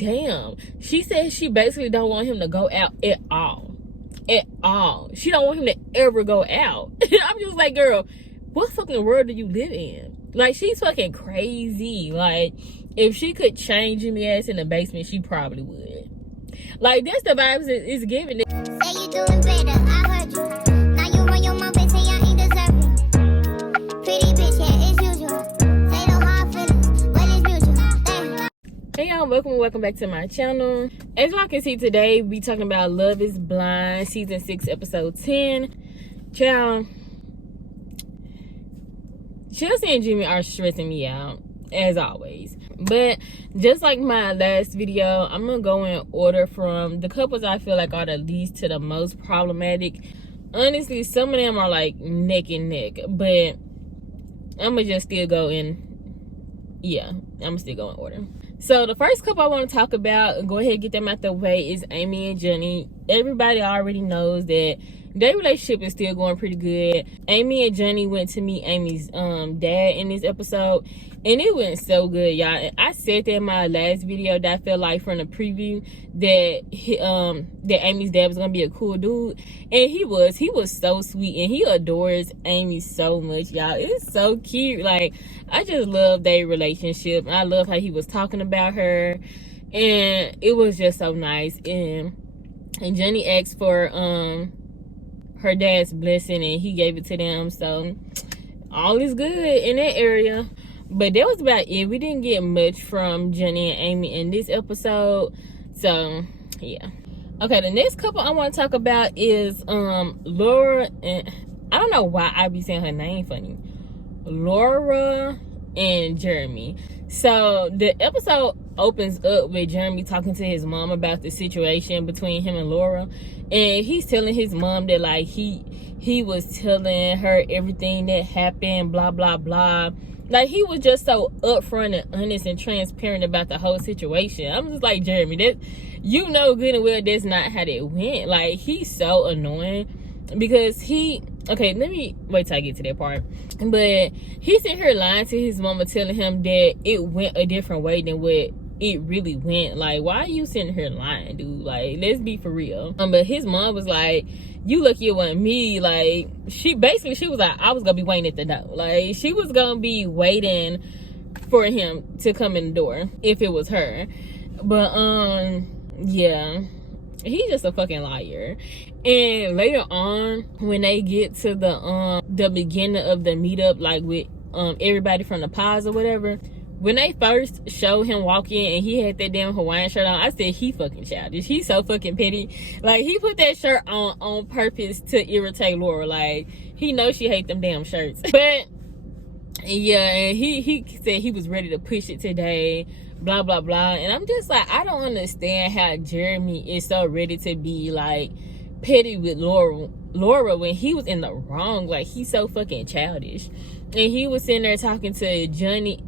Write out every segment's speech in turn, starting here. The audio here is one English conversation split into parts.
damn. She said she basically don't want him to go out at all. At all. She don't want him to ever go out. I'm just like, girl, what fucking world do you live in? Like, she's fucking crazy. Like, if she could change Jimmy ass in the basement, she probably would. Like, that's the vibes it's giving. Say you doing better, I heard you. Now you run your mouth and say I ain't deserving. Pretty bitch, yeah, it's usual. Say no hard feelings, but it's mutual. Damn. Hey y'all, welcome back to my channel. As y'all can see today, we talking about Love is Blind, season 6, episode 10. Child, Chelsea and Jimmy are stressing me out, as always. But just like my last video, I'm gonna go in order from the couples I feel like are the least to the most problematic. Honestly, some of them are like neck and neck, but I'm gonna just still go in. Yeah, I'm gonna still go in order. So the first couple I want to talk about, go ahead and get them out the way, is Amy and Johnny. Everybody already knows that their relationship is still going pretty good. Amy and Johnny went to meet Amy's dad in this episode, and it went so good, y'all. And I said that in my last video that I felt like from the preview that Amy's dad was gonna be a cool dude, and he was so sweet, and he adores Amy so much, y'all. It's so cute. Like, I just love their relationship. I love how he was talking about her, and it was just so nice. And Johnny asked for her dad's blessing, and he gave it to them, so all is good in that area. But that was about it. We didn't get much from Johnny and Amy in this episode, so yeah. Okay, the next couple I want to talk about is Laura, and I don't know why I be saying her name funny, Laura and Jeremy. So the episode opens up with Jeremy talking to his mom about the situation between him and Laura, and he's telling his mom that like he was telling her everything that happened, blah blah blah. Like, he was just so upfront and honest and transparent about the whole situation. I'm just like, Jeremy, that you know good and well that's not how that went. Like, he's so annoying because okay, let me wait till I get to that part. But he's in here lying to his mama, telling him that it went a different way than what it really went. Like, why are you sitting here lying, dude? Like, let's be for real. But his mom was like, you lucky it wasn't me. Like, she was like, I was gonna be waiting at the door. Like, she was gonna be waiting for him to come in the door if it was her. But yeah, he's just a fucking liar. And later on, when they get to the beginning of the meetup, like with everybody from the pods or whatever, when they first showed him walking and he had that damn Hawaiian shirt on, I said, he fucking childish. He's so fucking petty. Like, he put that shirt on purpose to irritate Laura. Like, he knows she hates them damn shirts. But yeah, and he said he was ready to push it today, blah blah blah. And I'm just like, I don't understand how Jeremy is so ready to be like petty with Laura when he was in the wrong. Like, he's so fucking childish. And he was sitting there talking to Johnny.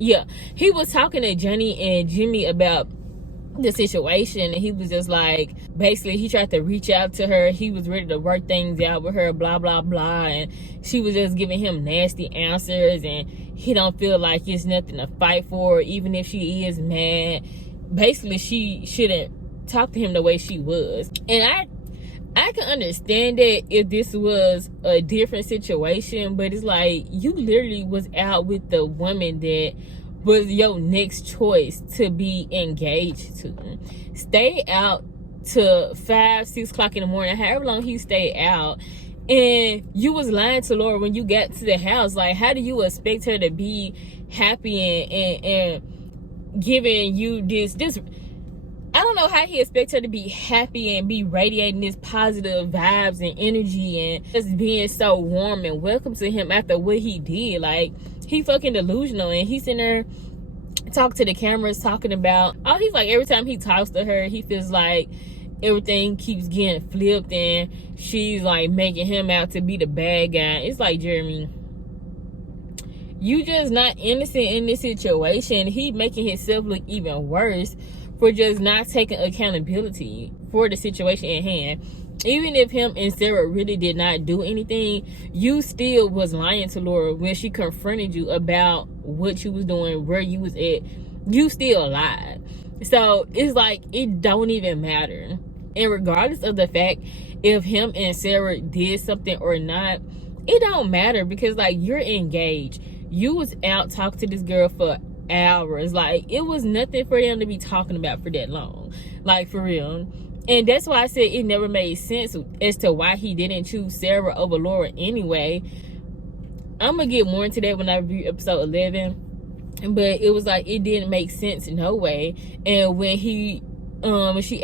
Yeah, he was talking to Johnny and Jimmy about the situation, and he was just like, basically he tried to reach out to her. He was ready to work things out with her, blah blah blah, and she was just giving him nasty answers, and he don't feel like it's nothing to fight for, even if she is mad. Basically, she shouldn't talk to him the way she was. And I can understand that if this was a different situation, but it's like, you literally was out with the woman that was your next choice to be engaged to. Stay out to 5, 6 o'clock in the morning, however long he stayed out, and you was lying to Laura when you got to the house. Like, how do you expect her to be happy and giving you this I don't know how he expects her to be happy and be radiating this positive vibes and energy and just being so warm and welcome to him after what he did. Like, he fucking delusional, and he's in there talking to the cameras, talking about, he's like, every time he talks to her, he feels like everything keeps getting flipped and she's like making him out to be the bad guy. It's like, Jeremy, you just not innocent in this situation. He making himself look even worse for just not taking accountability for the situation at hand. Even if him and Sarah really did not do anything, you still was lying to Laura when she confronted you about what you was doing, where you was at. You still lied. So it's like it don't even matter. And regardless of the fact if him and Sarah did something or not, it don't matter, because like you're engaged. You was out talking to this girl for hours. Like it was nothing for them to be talking about for that long. Like for real. And that's why I said it never made sense as to why he didn't choose Sarah over Laura anyway. I'm gonna get more into that when I review episode 11. But it was like it didn't make sense no way. And when she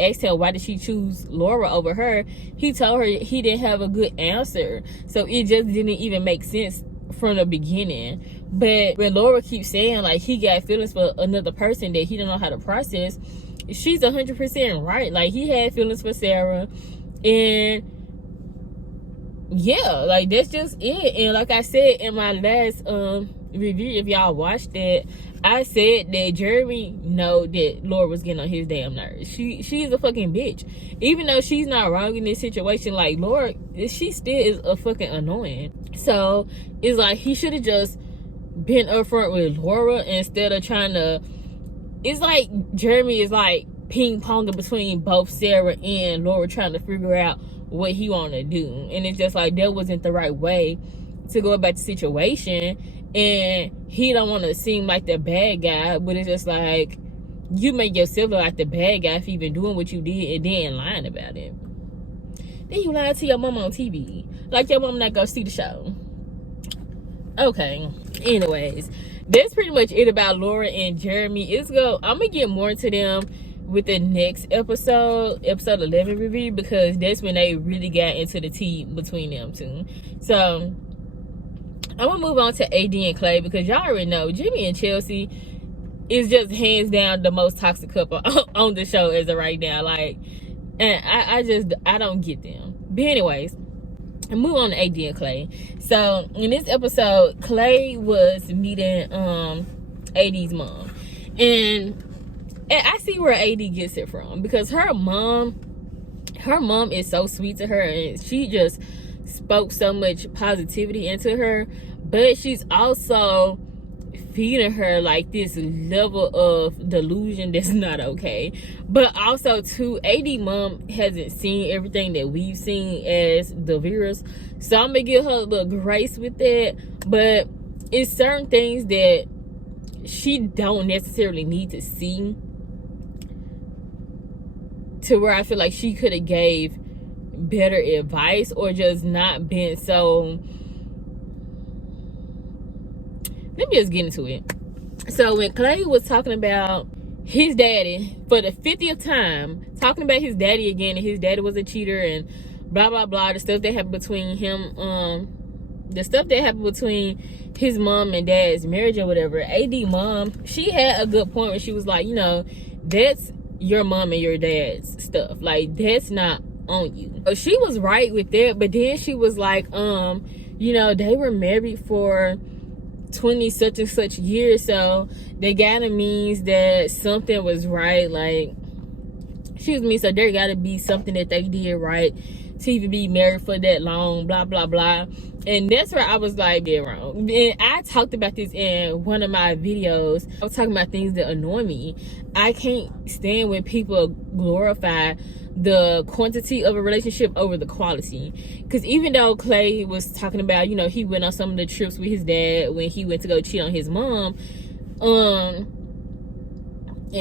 asked him why did she choose Laura over her, he told her he didn't have a good answer. So it just didn't even make sense from the beginning. But when Laura keeps saying like he got feelings for another person that he don't know how to process, she's 100% right. Like he had feelings for Sarah, and yeah, like that's just it. And like I said in my last review, if y'all watched it, I said that Jeremy know that Laura was getting on his damn nerves. She's a fucking bitch. Even though she's not wrong in this situation, like Laura, she still is a fucking annoying. So it's like he should have just been upfront with Laura instead of trying to. It's like Jeremy is like ping-ponging between both Sarah and Laura, trying to figure out what he want to do. And it's just like that wasn't the right way to go about the situation. And he don't want to seem like the bad guy, but it's just like you make yourself look like the bad guy for even doing what you did and then lying about it. Then you lied to your mom on TV, like your mom not gonna see the show. Okay, anyways, that's pretty much it about Laura and Jeremy. I'm gonna get more into them with the next episode 11 review, because that's when they really got into the tea between them two. So I'm gonna move on to AD and Clay, because y'all already know Jimmy and Chelsea is just hands down the most toxic couple on the show as of right now. Like, and I don't get them. But anyways, and move on to AD and Clay. So in this episode, Clay was meeting AD's mom, and I see where AD gets it from, because her mom is so sweet to her, and she just spoke so much positivity into her, but she's also feeding her like this level of delusion that's not okay. But also too, AD mom hasn't seen everything that we've seen as the viewers, so I'm gonna give her a little grace with that. But it's certain things that she don't necessarily need to see, to where I feel like she could have gave better advice, or just not been so. Let me just get into it. So when Clay was talking about his daddy for the 50th time, talking about his daddy again, and his daddy was a cheater and blah blah blah, the stuff that happened between him, the stuff that happened between his mom and dad's marriage or whatever, AD mom, she had a good point when she was like, you know, that's your mom and your dad's stuff, like that's not on you. So she was right with that. But then she was like, you know, they were married for 20 such and such years, so they gotta means that something was right, like, excuse me, so there gotta be something that they did right to even be married for that long, blah blah blah. And that's where I was like, they're wrong. And I talked about this in one of my videos. I was talking about things that annoy me. I can't stand when people glorify the quantity of a relationship over the quality. Because even though Clay was talking about, you know, he went on some of the trips with his dad when he went to go cheat on his mom, and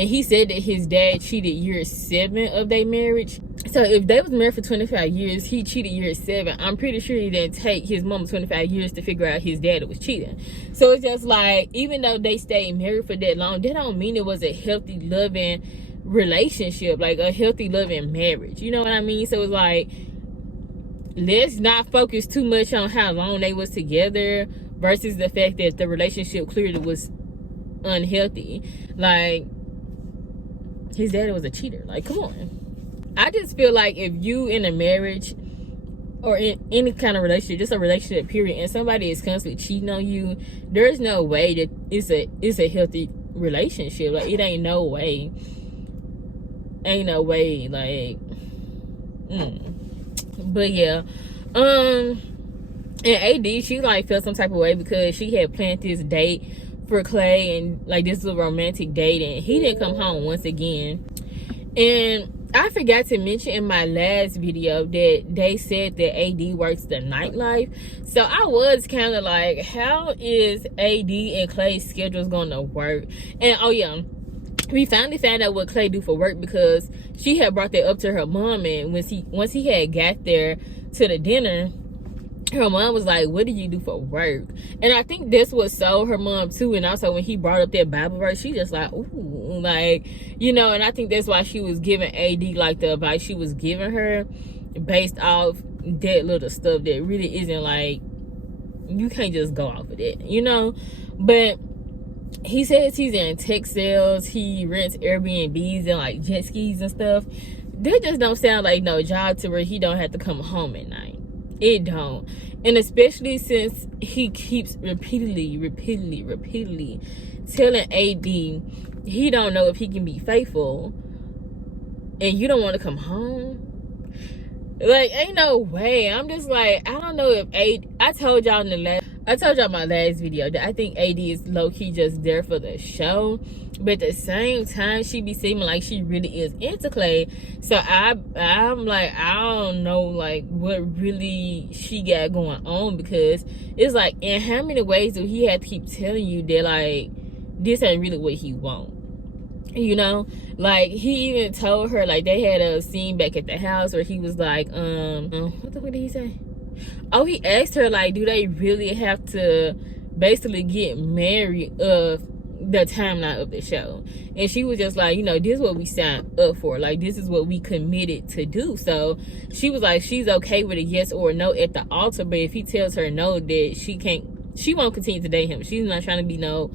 he said that his dad cheated year 7 of their marriage. So if they was married for 25 years, he cheated year 7. I'm pretty sure he didn't take his mom 25 years to figure out his dad was cheating. So it's just like, even though they stayed married for that long, that don't mean it was a healthy, loving relationship, like a healthy, loving marriage. You know what I mean? So it's like, let's not focus too much on how long they was together versus the fact that the relationship clearly was unhealthy. Like, his daddy was a cheater. Like, come on. I just feel like if you in a marriage or in any kind of relationship, just a relationship period, and somebody is constantly cheating on you, there's no way that it's a healthy relationship. Like, it ain't no way. Ain't no way. Like, but yeah, and AD, she like felt some type of way because she had planned this date for Clay and like this little romantic date, and he didn't come home once again. And I forgot to mention in my last video that they said that AD works the nightlife. So I was kind of like, how is AD and Clay's schedules going to work? And oh yeah, we finally found out what Clay do for work, because she had brought that up to her mom, and once he had got there to the dinner, her mom was like, what do you do for work? And I think this what sold her mom too. And also when he brought up that Bible verse, she just like, ooh, like, you know. And I think that's why she was giving AD like the advice she was giving her based off that little stuff that really isn't like, you can't just go off of it, you know. But he says he's in tech sales, he rents Airbnbs and like jet skis and stuff. That just don't sound like no job to where he don't have to come home at night. It don't. And especially since he keeps repeatedly telling AD he don't know if he can be faithful, and you don't want to come home. Like, ain't no way. I'm just like, I don't know if AD, I told y'all my last video that I think AD is low-key just there for the show, but at the same time she be seeming like she really is into Clay. So I'm like, I don't know like what really she got going on, because it's like, in how many ways do he have to keep telling you that like this ain't really what he want? You know, like he even told her, like they had a scene back at the house where he was like, what the fuck did he say? Oh, he asked her like, do they really have to basically get married of the timeline of the show? And she was just like, you know, this is what we signed up for, like this is what we committed to do. So she was like, she's okay with a yes or no at the altar, but if he tells her no, that she won't continue to date him. She's not trying to be no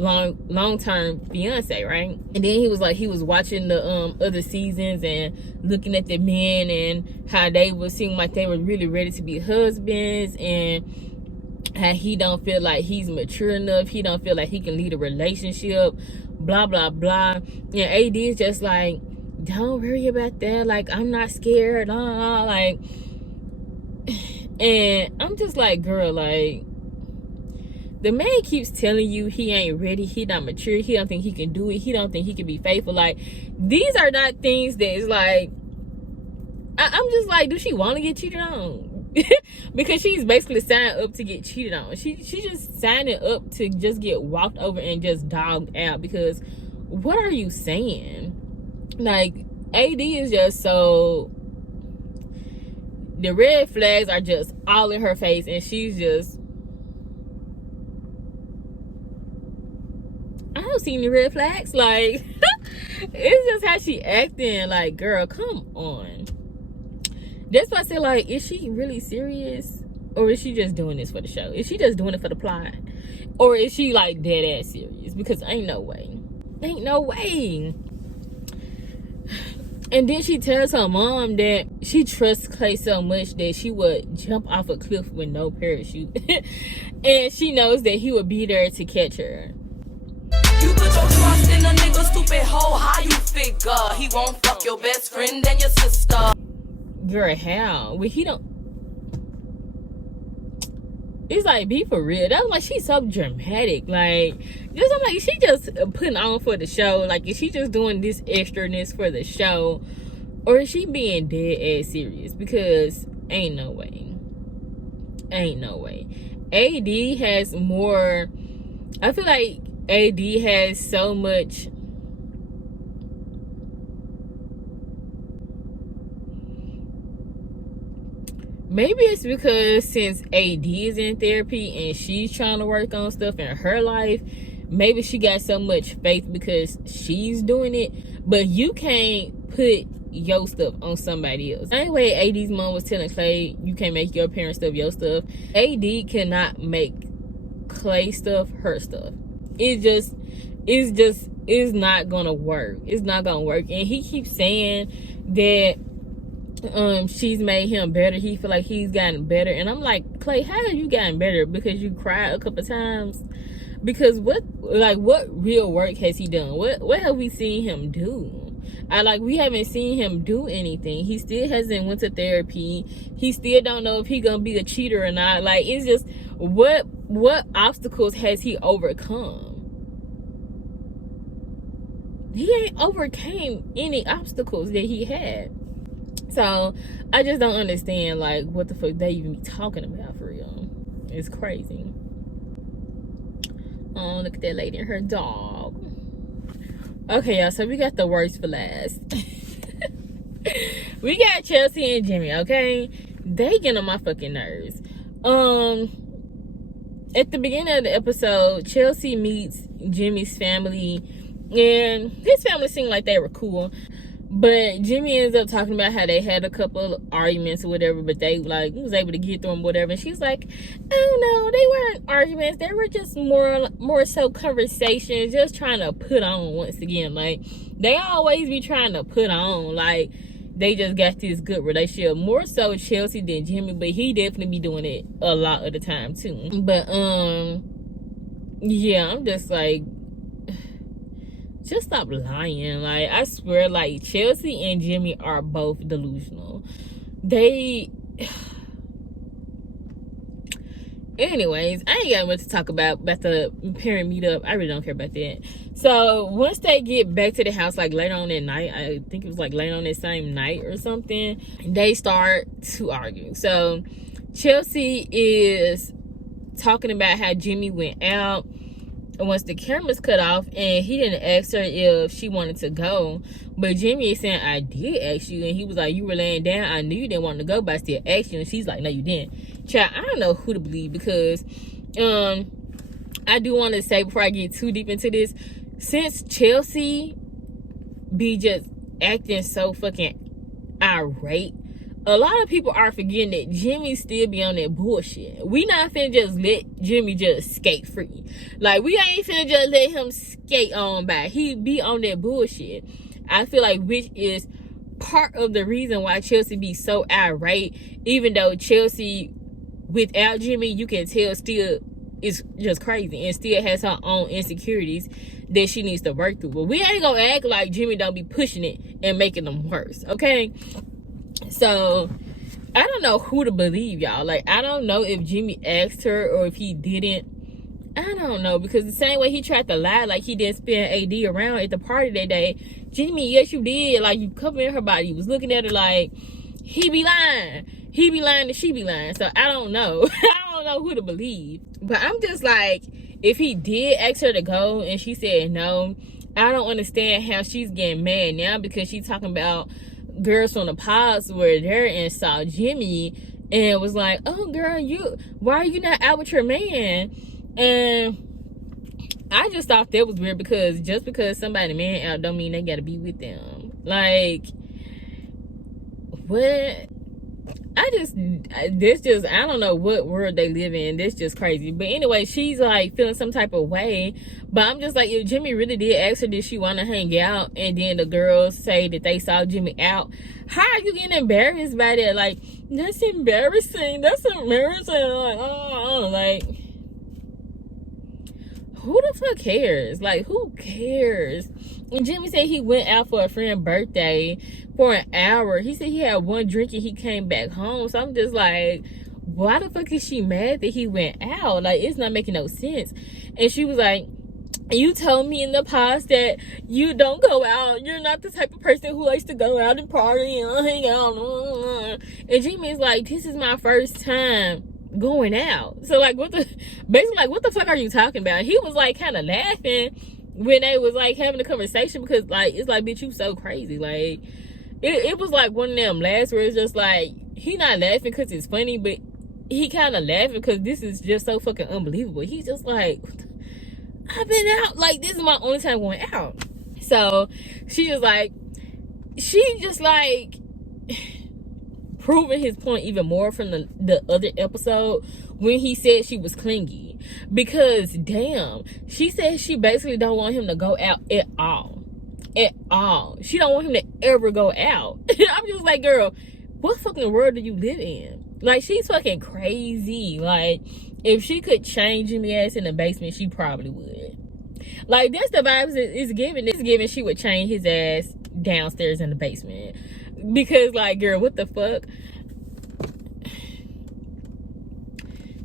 long-term fiance, right? And then he was like, he was watching the other seasons and looking at the men and how they would seem like they were really ready to be husbands, and how he don't feel like he's mature enough, he don't feel like he can lead a relationship, blah blah blah. And AD is just like, don't worry about that, like I'm not scared, like. And I'm just like, girl, like, the man keeps telling you he ain't ready, he not mature, he don't think he can do it, he don't think he can be faithful. Like, these are not things that is like, I'm just like, does she want to get cheated on? Because she's basically signed up to get cheated on. She just signed up to just get walked over and just dogged out. Because what are you saying? Like, AD is just so, the red flags are just all in her face, and she's just, I don't see any red flags. Like, it's just how she acting. Like, girl, come on. That's why I say, like, is she really serious? Or is she just doing this for the show? Is she just doing it for the plot? Or is she, like, dead ass serious? Because ain't no way. Ain't no way. And then she tells her mom that she trusts Clay so much that she would jump off a cliff with no parachute. And she knows that he would be there to catch her. You put your trust in a nigga, stupid hoe, how you figure? He won't fuck your best friend and your sister. Girl, how? Well, he don't. It's like, be for real. That's like, she's so dramatic. Like, just, I'm like, she just putting on for the show. Like, is she just doing this extraness for the show? Or is she being dead ass serious? Because ain't no way. Ain't no way. AD has more, I feel like AD has so much maybe it's because since AD is in therapy and she's trying to work on stuff in her life, maybe she got so much faith because she's doing it, but you can't put your stuff on somebody else. Anyway, AD's mom was telling Clay, you can't make your parents stuff your stuff. AD cannot make Clay stuff her stuff. It's not gonna work. It's not gonna work. And he keeps saying that she's made him better. He feel like he's gotten better. And I'm like, Clay, how have you gotten better? Because you cried a couple times? Because what real work has he done? What have we seen him do? We haven't seen him do anything. He still hasn't went to therapy. He still don't know if he gonna be a cheater or not. Like, it's just, what obstacles has he overcome? he ain't overcame any obstacles that he had. So I just don't understand, like, what the fuck they even be talking about for real. It's crazy. Oh, look at that lady and her dog. Okay, y'all, so we got the worst for last. We got Chelsea and Jimmy, okay? They get on my fucking nerves. At the beginning of the episode, Chelsea meets Jimmy's family, and his family seemed like they were cool. But Jimmy ends up talking about how they had a couple of arguments or whatever, but they like was able to get through them, whatever. And she's like, "Oh no, they weren't arguments. They were just more so conversations, just trying to put on once again. Like they always be trying to put on, like they just got this good relationship. More so Chelsea than Jimmy, but he definitely be doing it a lot of the time too. But yeah, I'm just like, just stop lying. Like, I swear, like, Chelsea and Jimmy are both delusional. They... Anyways, I ain't got much to talk about the parent meetup. I really don't care about that. So, once they get back to the house, like, later on that night, I think it was, like, later on that same night or something, they start to argue. So, Chelsea is talking about how Jimmy went out once the cameras cut off, and he didn't ask her if she wanted to go, but Jimmy is saying, "I did ask you," and he was like, "You were laying down, I knew you didn't want to go, but I still asked you." And she's like, "No, you didn't." Child, I don't know who to believe, because I do want to say before I get too deep into this, since Chelsea be just acting so fucking irate, a lot of people are forgetting that Jimmy still be on that bullshit. We not finna just let Jimmy just skate free. Like, we ain't finna just let him skate on by. He be on that bullshit. I feel like, which is part of the reason why Chelsea be so irate. Even though Chelsea, without Jimmy, you can tell still is just crazy and still has her own insecurities that she needs to work through. But we ain't gonna act like Jimmy don't be pushing it and making them worse, okay? So I don't know who to believe, y'all. Like, I don't know if Jimmy asked her or if he didn't. I don't know, because the same way he tried to lie, like he didn't spin AD around at the party that day. Jimmy, yes you did. Like, you covering her body, you was looking at her like he be lying and she be lying. So I don't know. I don't know who to believe. But I'm just like, if he did ask her to go and she said no, I don't understand how she's getting mad now, because she's talking about girls from the pods were there and saw Jimmy and was like, "Oh girl, why are you not out with your man?" And I just thought that was weird, because just because somebody man out don't mean they gotta be with them. Like, what? I don't know what world they live in. This just crazy. But anyway, she's like feeling some type of way. But I'm just like, if Jimmy really did ask her, did she want to hang out? And then the girls say that they saw Jimmy out. How are you getting embarrassed by that? Like, that's embarrassing. That's embarrassing. Like, oh, like, who the fuck cares? Like, who cares? And Jimmy said he went out for a friend's birthday for an hour. He said he had one drink and he came back home. So I'm just like, why the fuck is she mad that he went out? Like, it's not making no sense. And she was like, "You told me in the past that you don't go out. You're not the type of person who likes to go out and party and hang out." And Jimmy's like, "This is my first time going out." So like, basically like, what the fuck are you talking about? He was like kind of laughing when they was like having a conversation, because like, it's like, bitch, you so crazy. Like, it was like one of them laughs where it's just like, he not laughing because it's funny, but he kind of laughing because this is just so fucking unbelievable. He's just like, I've been out, like, this is my only time going out. So she just like proving his point even more from the other episode when he said she was clingy. Because damn, she said she basically don't want him to go out at all. She don't want him to ever go out. I'm just like, girl, what fucking world do you live in? Like, she's fucking crazy. Like, if she could change Jimmy ass in the basement, she probably would. Like, that's the vibes it's giving. It's giving she would change his ass downstairs in the basement. Because, like, girl, what the fuck?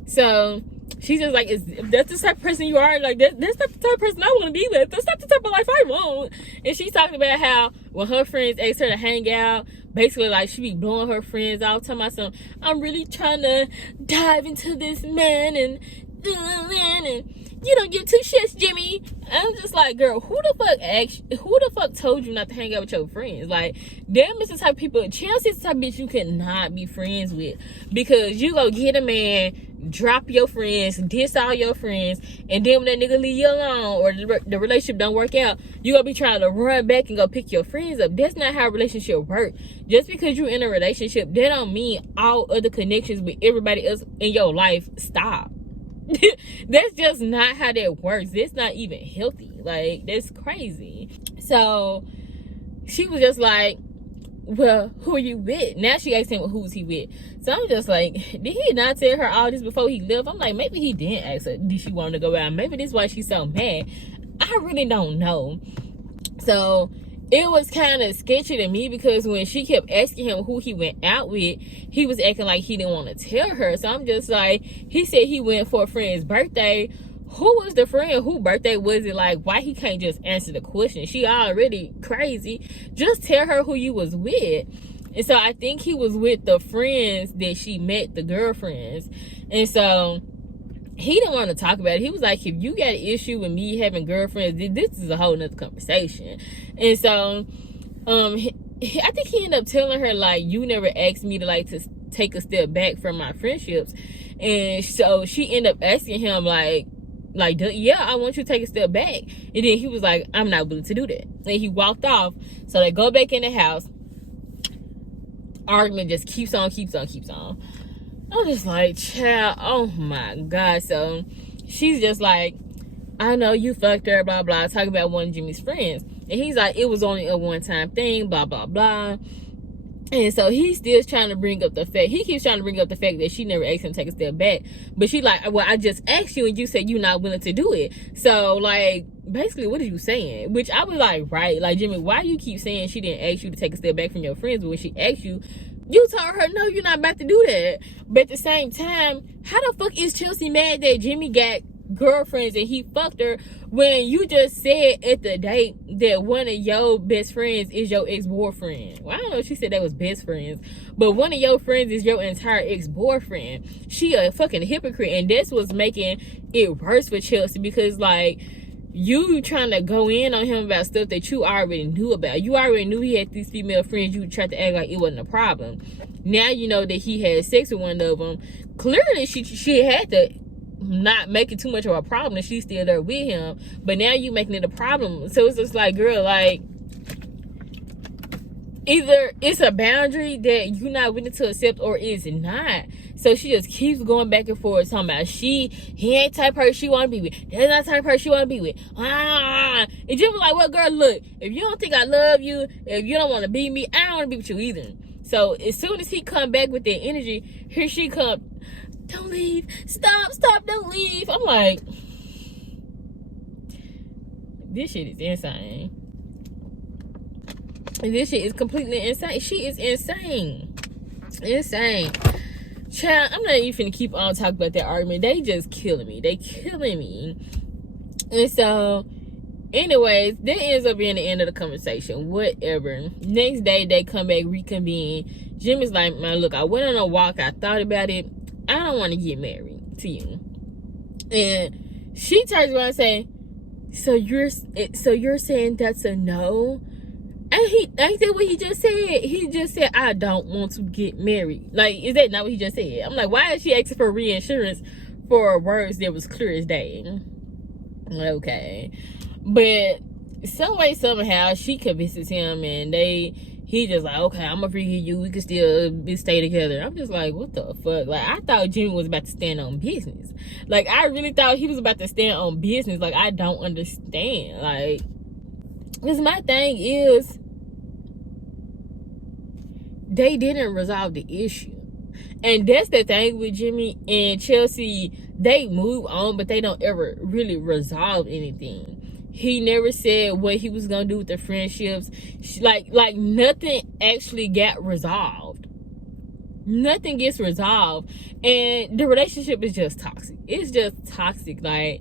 So she's just like, if that's the type of person you are, like that's not the type of person I want to be with. That's not the type of life I want. And she's talking about how when her friends ask her to hang out, basically like she be blowing her friends out, talking about some, I'm really trying to dive into this man and you don't give two shits, Jimmy. I'm just like, girl, who the fuck told you not to hang out with your friends? Like, them is the type of people, Chelsea's the type of bitch you cannot be friends with, because you go get a man, drop your friends, diss all your friends, and then when that nigga leave you alone or the relationship don't work out, you gonna be trying to run back and go pick your friends up. That's not how a relationship work. Just because you're in a relationship, that don't mean all other connections with everybody else in your life stop. That's just not how that works. That's not even healthy. Like, that's crazy. So she was just like, well, who are you with? Now she asked him, well, who's he with? So I'm just like, did he not tell her all this before he left? I'm like, maybe he didn't ask her, did she want to go out? Maybe this is why she's so mad. I really don't know. So it was kind of sketchy to me, because when she kept asking him who he went out with, he was acting like he didn't want to tell her. So I'm just like, he said he went for a friend's birthday. Who was the friend? Who birthday was it? Like, why he can't just answer the question? She already crazy. Just tell her who you was with. And so I think he was with the friends that she met, the girlfriends. And so he didn't want to talk about it. He was like, if you got an issue with me having girlfriends, this is a whole nother conversation. And so I think he ended up telling her, like, you never asked me to take a step back from my friendships. And so she ended up asking him, like, yeah, I want you to take a step back. And then he was like, I'm not willing to do that. And he walked off. So they go back in the house. Argument just keeps on. I'm just like, child, oh my God. So she's just like, I know you fucked her, blah, blah, talking about one of Jimmy's friends. And he's like, it was only a one-time thing, blah, blah, blah. And so he's still trying to bring up the fact, he keeps trying to bring up the fact that she never asked him to take a step back. But she like, well, I just asked you and you said you're not willing to do it. So, like, basically, what are you saying? Which I was like, right, like, Jimmy, why do you keep saying she didn't ask you to take a step back from your friends? But when she asked you, you told her, no, you're not about to do that. But at the same time, how the fuck is Chelsea mad that Jimmy got girlfriends and he fucked her, when you just said at the date that one of your best friends is your ex-boyfriend? Well, I don't know if she said they was best friends, but one of your friends is your entire ex-boyfriend. She a fucking hypocrite, and that's what's making it worse for Chelsea, because, like, you trying to go in on him about stuff that you already knew about. You already knew he had these female friends. You tried to act like it wasn't a problem. Now you know that he had sex with one of them. Clearly, she had to not make it too much of a problem and she's still there with him. But now you making it a problem. So it's just like, girl, like, either it's a boundary that you're not willing to accept or it's not. So she just keeps going back and forth talking about he ain't type of person she want to be with. That's not the type of person she want to be with. And Jim was like, well, girl, look, if you don't think I love you, if you don't want to be me, I don't want to be with you either. So as soon as he come back with that energy, here she come, don't leave, stop, don't leave. I'm like, this shit is insane. This shit is completely insane. She is insane. Child, I'm not even finna keep on talking about that argument. They just killing me. They killing me. And so, anyways, that ends up being the end of the conversation. Whatever. Next day, they come back, reconvene. Jimmy's like, man, look, I went on a walk. I thought about it. I don't want to get married to you. And she turns around and say, so you're saying that's a no? And ain't that what he just said? He just said, I don't want to get married. Like, is that not what he just said? I'm like, why is she asking for reinsurance for words that was clear as day? Okay. But some way, somehow, she convinces him and he just like, okay, I'm gonna forgive you. We can still stay together. I'm just like, what the fuck? Like, I thought Jimmy was about to stand on business. Like, I really thought he was about to stand on business. Like, I don't understand. Like, because my thing is, they didn't resolve the issue. And that's the thing with Jimmy and Chelsea. They move on, but they don't ever really resolve anything. He never said what he was gonna do with the friendships. Like nothing actually got resolved. nothing gets resolved, and the relationship is just toxic. It's just toxic. Like,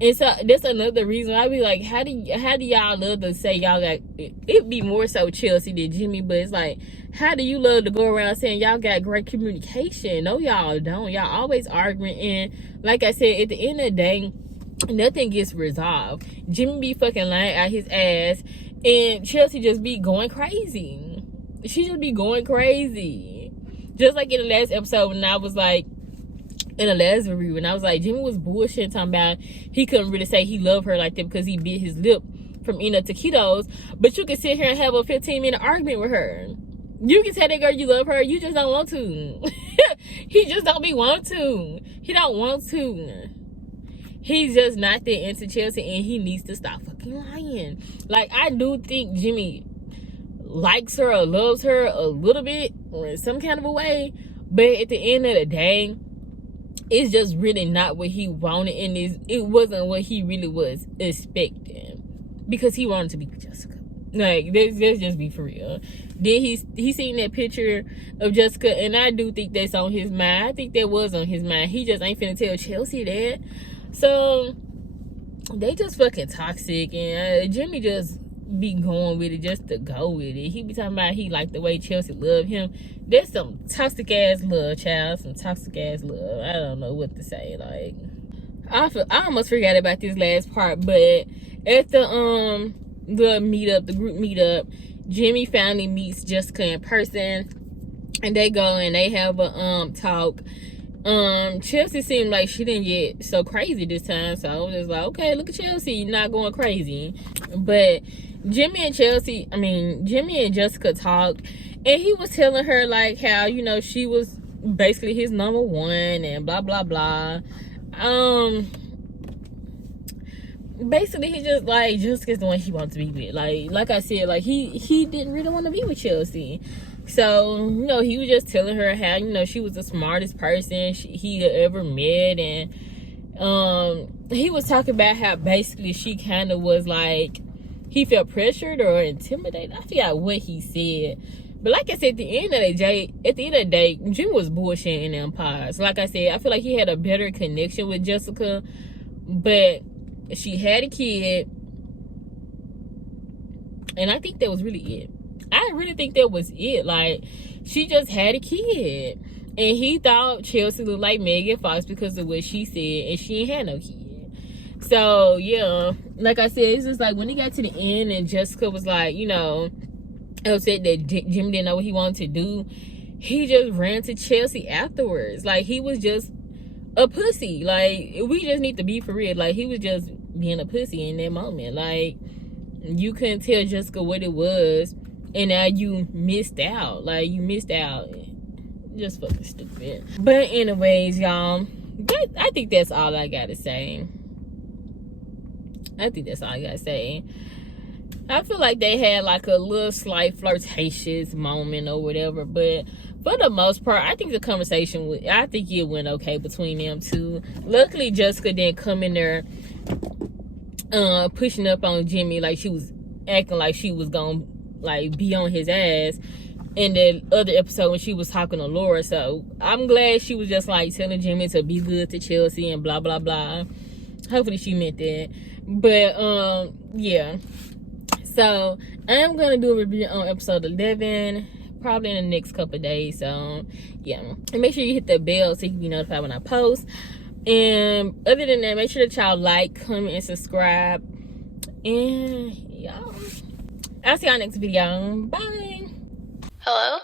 and so that's another reason I be like, how do y'all love to say y'all got, it be more so Chelsea than Jimmy, but it's like, how do you love to go around saying y'all got great communication? No, y'all don't. Y'all always arguing, and like I said, at the end of the day, nothing gets resolved. Jimmy be fucking lying out his ass, and Chelsea just be going crazy. She just be going crazy. Just like in the last episode when I was like, in the last review, when I was like, Jimmy was bullshit talking about he couldn't really say he loved her like that because he bit his lip from eating up taquitos. But you can sit here and have a 15-minute argument with her. You can tell that girl you love her, you just don't want to. He just don't be want to. He don't want to. He's just not that into Chelsea, and he needs to stop fucking lying. Like, I do think Jimmy likes her or loves her a little bit or in some kind of a way, but at the end of the day, it's just really not what he wanted, and it wasn't what he really was expecting, because he wanted to be with Jessica. Like, let's just be for real. Then he seen that picture of Jessica, and I do think that's on his mind. I think that was on his mind. He just ain't finna tell Chelsea that. So they just fucking toxic, and Jimmy just be going with it just to go with it. He be talking about he like the way Chelsea love him. That's some toxic ass love, child. Some toxic ass love. I don't know what to say. Like, I almost forgot about this last part, but at the meetup, the group meetup, Jimmy finally meets Jessica in person, and they go and they have a talk. Chelsea seemed like she didn't get so crazy this time, so I was just like, okay, look at Chelsea, not going crazy. But Jimmy and Jessica talked, and he was telling her like how, you know, she was basically his number one and blah blah blah. Basically he just like, Jessica's the one he wants to be with. Like I said, like he didn't really want to be with Chelsea. So, you know, he was just telling her how, you know, she was the smartest person he had ever met, and he was talking about how basically she kind of was like, he felt pressured or intimidated. I forgot what he said, but like I said, at the end of the day, Jim was bullshitting in Empire. So like I said, I feel like he had a better connection with Jessica, but she had a kid, and I think that was really it. I really think that was it. Like, she just had a kid, and he thought Chelsea looked like Megan Fox because of what she said, and she ain't had no kid. So yeah, like I said, it's just like when he got to the end and Jessica was like, you know, upset that Jimmy didn't know what he wanted to do, he just ran to Chelsea afterwards. Like, he was just a pussy. Like, we just need to be for real. Like, he was just being a pussy in that moment. Like, you couldn't tell Jessica what it was, and now you missed out. Like, you missed out. Just fucking stupid. But anyways, y'all, I think that's all I gotta say. I feel like they had like a little slight flirtatious moment or whatever, but for the most part, I think the conversation, I think it went okay between them two. Luckily, Jessica didn't come in there pushing up on Jimmy, like she was acting like she was gonna like be on his ass in the other episode when she was talking to Laura. So I'm glad she was just like telling Jimmy to be good to Chelsea and blah blah blah. Hopefully she meant that. But yeah, so I'm gonna do a review on episode 11 probably in the next couple of days. So yeah, and make sure you hit the bell so you can be notified when I post. And other than that, make sure that y'all like, comment, and subscribe. And y'all, I'll see y'all next video. Bye. Hello?